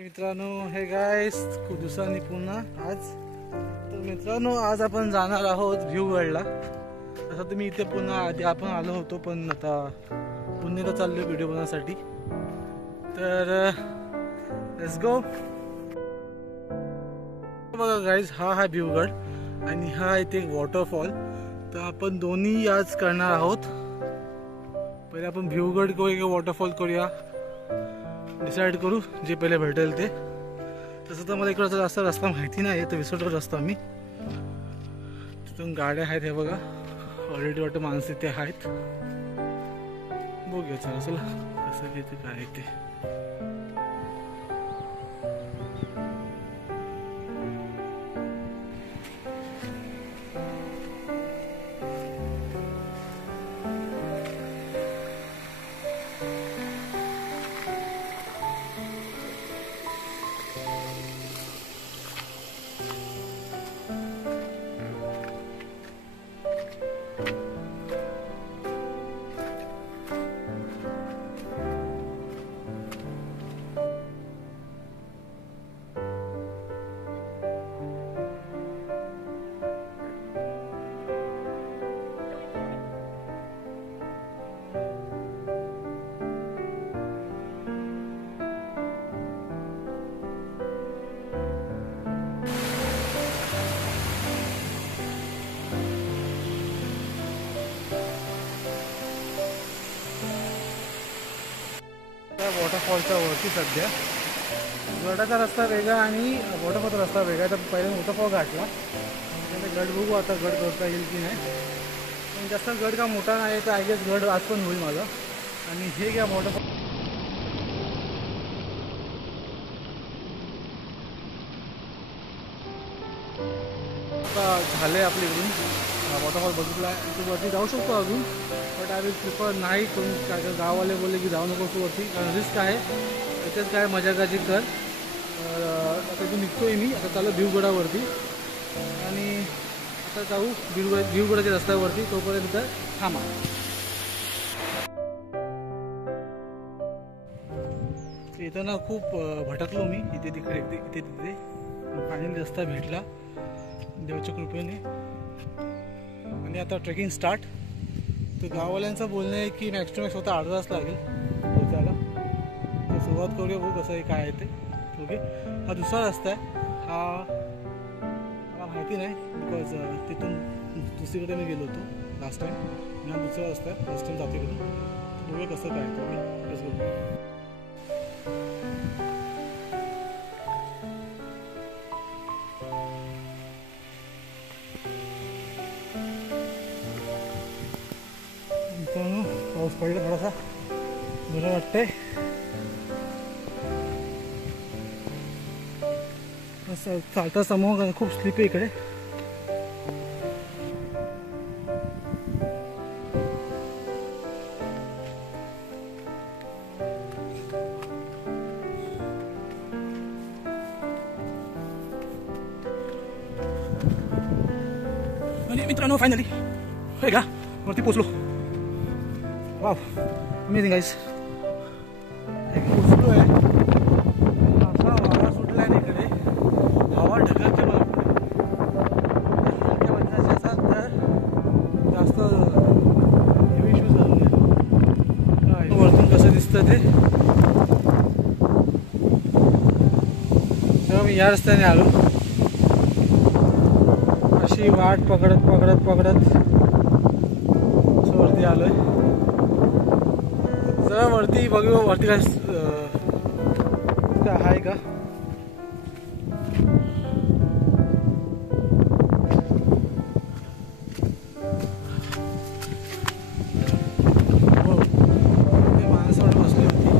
मित्रांनो, hey guys खूप दिवसांनी पुन्हा आज तर मित्रांनो आज आपण जाणार आहोत व्ह्यूगडला। तसं तुम्ही इथे पुन्हा आधी आपण आलो होतो, पण आता पुन्हा तर चाललो व्हिडिओ बनवण्यासाठी। तर लेट्स गो। बघा गाइस, हा आहे व्ह्यूगड आणि हा इथे एक वॉटरफॉल। तर आपण दोन्ही आज करणार आहोत। पहिले आपण व्ह्यूगड करूया, वॉटरफॉल करूया, डिसाइड करू जे पहिले भेटेल ते। तसं तर मला इकडचा जास्त रस्ता माहिती नाही, तर विसरतो रस्ता मी। तिथून गाड्या आहेत, हे बघा ऑलरेडी वाटतं माणसं इथे आहेत। बघूया चला चला कसं घेते काय ते। वॉटरफॉलच्या वरती सध्या गडाचा रस्ता वेगळा आणि वॉटरफॉलचा रस्ता वेगळा। तर पहिले वॉटरफॉल गाठला, गड बघू आता गड करता येईल की नाही। पण जास्त गड का मोठा नाही, तर आय गेस गड आज पण होईल माझं। आणि हे घ्या वॉटरफॉल झाले आपल्या इकडून। वॉटरफॉल बघितला तू वरती जाऊ शकतो अजून, बट आय विल प्रिफर नाही करून। काय गाववाले बोलले की जाऊ नको तू वरती, कारण रिस्क आहे। त्याच्याच काय मजाकाची कर। आता इथून निघतोय मी, आता चालू व्ह्यूगडावरती आणि आता जाऊ व्ह्यूगडाच्या रस्त्यावरती। तोपर्यंत थांबा। इथं ना खूप भटकलो मी, इथे तिकडे इथे तिथे। फायनली रस्ता भेटला देवाच्या कृपेने आणि आता ट्रेकिंग स्टार्ट। तर गाववाल्यांचं बोलणं आहे की मॅक्स टू मॅक्स होता अर्धा तास लागेल पोचायला। तर सुरुवात करूया, बघू कसं आहे काय आहे ते। ओके, हा दुसरा रस्ता आहे। हा मला माहिती नाही, बिकॉज तिथून दुसरीकडे मी गेलो होतो लास्ट टाईम। हा दुसरा रस्ता आहे, फर्स्ट टाईम जाते इकडून। बघूया कसं काय आहे ते। पाऊस पडला, थोडासा बरं वाटतंय। चालता समोर खूप स्लिप आहे इकडे। आणि मित्रांनो फायनली हे का वरती पोचलो। वाव, अमेझिंग गाईस। पोचलो आहे। असा वारा सुटला आहे इकडे, हवा ढगाच्या हलक्या वजनाचे असतात, तर जास्त हेवी शूज घालून काय वरतून कसं दिसतं ते। तेव्हा मी या रस्त्याने आलो, अशी वाट पकडत पकडत पकडत वरती आलोय। जरा वरती बघू, वरती काय आहे का। माणसावर बसली होती।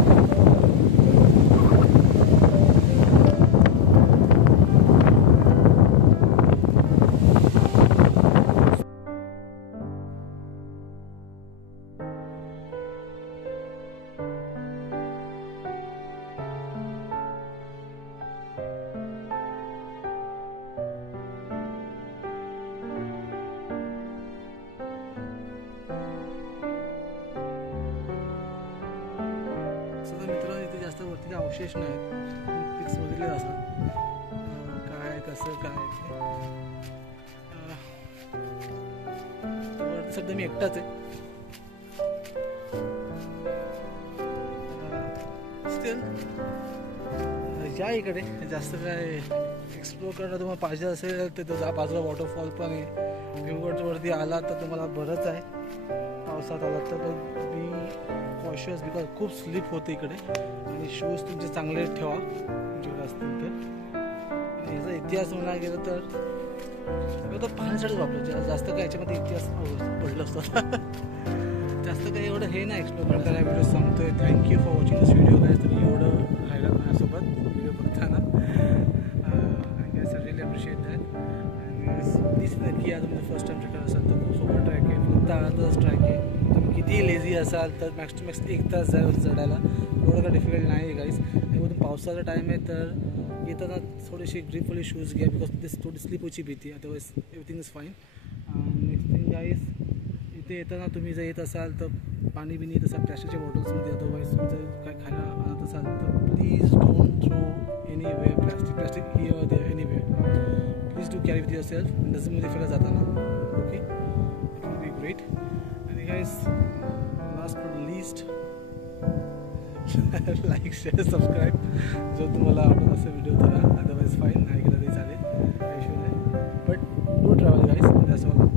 मित्रांनो, इथे जास्त वरती अवशेष नाहीत। कसं काय वरती सध्या मी एकटाच आहे. स्टिल या इकडे जास्त काय एक्सप्लोर करायला तुम्हाला पाहिजे असेल तर बाजूला वॉटरफॉल पण आहे. व्ह्यूवरती आला तर तुम्हाला बरंच आहे. पावसात आला तर पण मी कॉशियस बिकॉज खूप स्लिप होते इकडे आणि शूज तुमचे चांगले ठेवा तुमच्याकडे असतील तर. आणि याचा इतिहास म्हणायला गेलं तर पाहण्यासाठी वापरायचे जास्त काय याच्यामध्ये इतिहास पडलं असतं. जास्त काही एवढं हे नाही एक्सप्लोर करताना व्हिडिओ सांगतोय. Thank you for watching this video guys. तुम्ही एवढं राहिला माझ्यासोबत व्हिडिओ बघताना. I guess I really appreciate that. आणि प्लीज नक्की या तुम्ही फर्स्ट टाइम ट्रेकर असाल तर खूप सोपा ट्रॅक आहे. फक्त अर्धाच ट्रॅक आहे. तुम्ही कितीही लेझी असाल तर मॅक्स टू मॅक्स 1 तास जाईल चढायला. एवढं काय डिफिकल्ट नाही आहे गाईज. आणि मधून पावसाचा टाईम आहे तर येताना थोडीशी ग्रीपफुली शूज घ्या बिकॉज तिथे थोडी स्लिप होची भीती. Otherwise everything is fine. Next thing guys, इथे येताना तुम्ही जर येत असाल तर पाणी बिनी तसं प्लॅस्टिकच्या बॉटल्समध्ये. अदरवाईज तुम्ही जर काय खायला आणत असाल तर please don't throw anywhere plastic here there anywhere. Please do carry with your self डझनमध्ये फिरत जाताना. Okay, it will be great. आणि guys last but least like share subscribe जर तुम्हाला आवडत असेल व्हिडिओ तर. अदरवाईज फाईन, नाही केलं तरी चालेल, काही इश्यू नाही. But do travel guys, that's all.